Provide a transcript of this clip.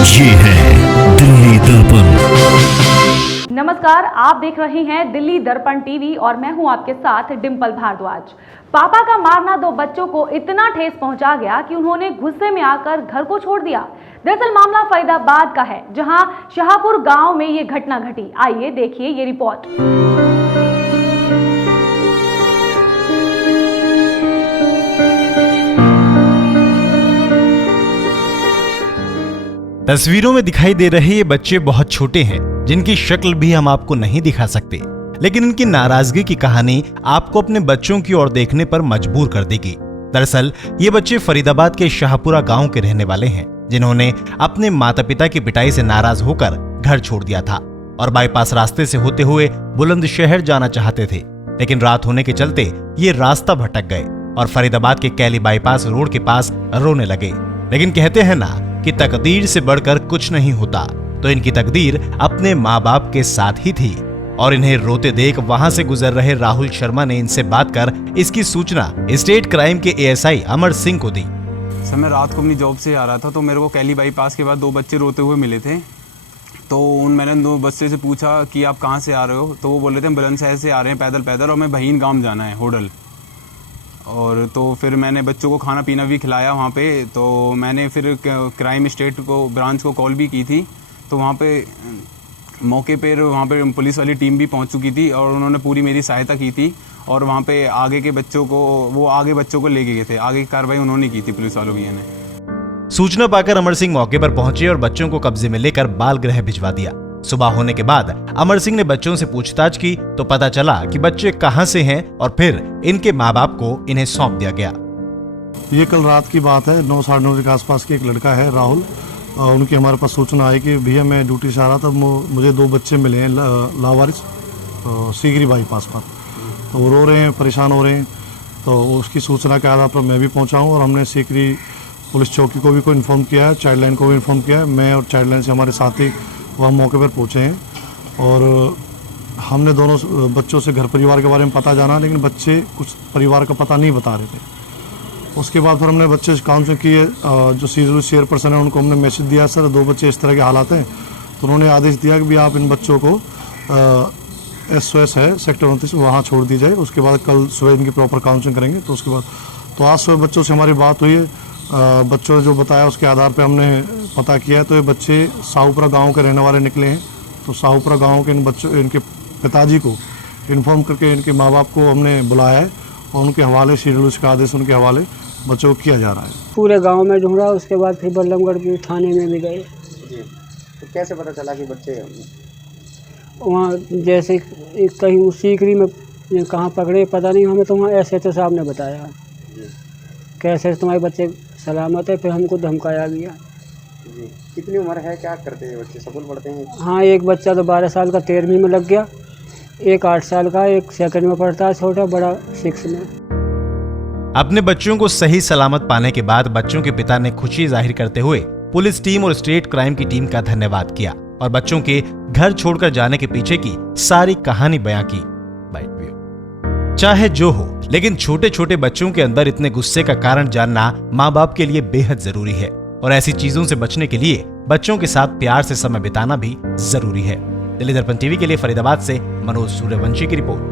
ये है दिल्ली दर्पण। नमस्कार, आप देख रहे हैं दिल्ली दर्पण टीवी और मैं हूं आपके साथ डिंपल भारद्वाज। पापा का मारना दो बच्चों को इतना ठेस पहुंचा गया कि उन्होंने गुस्से में आकर घर को छोड़ दिया। दरअसल मामला फरीदाबाद का है, जहां शाहपुर गांव में ये घटना घटी। आइए देखिए ये रिपोर्ट। तस्वीरों में दिखाई दे रहे ये बच्चे बहुत छोटे हैं, जिनकी शक्ल भी हम आपको नहीं दिखा सकते, लेकिन इनकी नाराजगी की कहानी आपको अपने बच्चों की ओर देखने पर मजबूर कर देगी। दरअसल ये बच्चे फरीदाबाद के शाहपुरा गांव के रहने वाले हैं, जिन्होंने अपने माता पिता की पिटाई से नाराज होकर घर छोड़ दिया था और बाईपास रास्ते से होते हुए बुलंदशहर जाना चाहते थे। लेकिन रात होने के चलते ये रास्ता भटक गए और फरीदाबाद के कैली बाईपास रोड के पास रोने लगे। लेकिन कहते हैं ना कि तकदीर से बढ़कर कुछ नहीं होता, तो इनकी तकदीर अपने माँ बाप के साथ ही थी और इन्हें रोते देख वहां से गुजर रहे राहुल शर्मा ने इनसे बात कर इसकी सूचना स्टेट क्राइम के एएसआई अमर सिंह को दी। सर, मैं रात को अपनी जॉब से आ रहा था तो मेरे को कैली बाईपास के बाद दो बच्चे रोते हुए मिले थे। तो मैंने दो बच्चे से पूछा कि आप कहाँ से आ रहे हो, तो वो बोल रहे थे हम बुलंदशहर से आ रहे हैं पैदल और मैं बहीन गाँव जाना है होडल। और तो फिर मैंने बच्चों को खाना पीना भी खिलाया वहाँ पे। तो मैंने फिर क्राइम स्टेट को ब्रांच को कॉल भी की थी, तो वहाँ पे मौके पर वहाँ पे पुलिस वाली टीम भी पहुँच चुकी थी और उन्होंने पूरी मेरी सहायता की थी। और वहाँ पे आगे के बच्चों को लेके गए थे, आगे की कार्रवाई उन्होंने की थी पुलिस वालों की ने। सूचना पाकर अमर सिंह मौके पर पहुंचे और बच्चों को कब्जे में लेकर बाल गृह भिजवा दिया। सुबह होने के बाद अमर सिंह ने बच्चों से पूछताछ की तो पता चला कि बच्चे कहां से हैं और फिर इनके माँ बाप को इन्हें सौंप दिया गया। ये कल रात की बात है, 9 साढ़े 9 के आसपास की एक लड़का है राहुल, उनकी हमारे पास सूचना आई कि भैया मैं ड्यूटी से आ रहा था, मुझे दो बच्चे मिले हैं लावारिस सीगरी बाईपास पर, तो वो रो रहे हैं, परेशान हो रहे हैं। तो उसकी सूचना के आधार पर मैं भी पहुंचा हूं और हमने सीगरी पुलिस चौकी को भी इन्फॉर्म किया है, चाइल्ड लाइन को भी इन्फॉर्म किया है। मैं और चाइल्ड लाइन से हमारे साथी वहाँ मौके पर पहुँचे हैं और हमने दोनों बच्चों से घर परिवार के बारे में पता जाना, लेकिन बच्चे कुछ परिवार का पता नहीं बता रहे थे। उसके बाद फिर हमने बच्चे से काउंसलिंग किए, जो सीजल चेयरपर्सन है उनको हमने मैसेज दिया, सर दो बच्चे इस तरह के हालात हैं। तो उन्होंने आदेश दिया कि भी आप इन बच्चों को SOS है सेक्टर 29 वहाँ छोड़ दी जाए। उसके बाद कल सुबह इनकी प्रॉपर काउंसलिंग करेंगे। तो उसके बाद तो आज सुबह बच्चों से हमारी बात हुई है, बच्चों ने जो बताया उसके आधार पे हमने पता किया है। तो ये बच्चे शाहपुरा गांव के रहने वाले निकले हैं। तो शाहपुरा गांव के इनके पिताजी को इन्फॉर्म करके इनके माँ बाप को हमने बुलाया है और उनके हवाले शेड्यूल का आदेश उनके हवाले बच्चों को किया जा रहा है। पूरे गांव में ढूंढा, उसके बाद फिर बल्लमगढ़ के थाने में भी गए। जी, तो कैसे पता चला कि बच्चे वहाँ जैसे कहीं सीकरी में कहाँ पकड़े पता नहीं, हमें तो वहाँ SHO साहब ने बताया कैसे तुम्हारे बच्चे सलामत है। फिर हमको धमकाया गया। जी, कितनी उम्र है, क्या करते हैं बच्चे, स्कूल पढ़ते हैं? हाँ, एक बच्चा तो 12 साल का 13वीं में लग गया, एक 8 साल का, एक 2nd में पढ़ता है, छोटा, बड़ा 6 में। अपने बच्चों को सही सलामत पाने के बाद बच्चों के पिता ने खुशी जाहिर करते हुए पुलिस टीम और स्टेट क्राइम की टीम का धन्यवाद किया और बच्चों के घर छोड़कर जाने के पीछे की सारी कहानी बयां की। चाहे जो हो, लेकिन छोटे छोटे बच्चों के अंदर इतने गुस्से का कारण जानना माँ बाप के लिए बेहद जरूरी है और ऐसी चीजों से बचने के लिए बच्चों के साथ प्यार से समय बिताना भी जरूरी है। दिल्ली दर्पण टीवी के लिए फरीदाबाद से मनोज सूर्यवंशी की रिपोर्ट।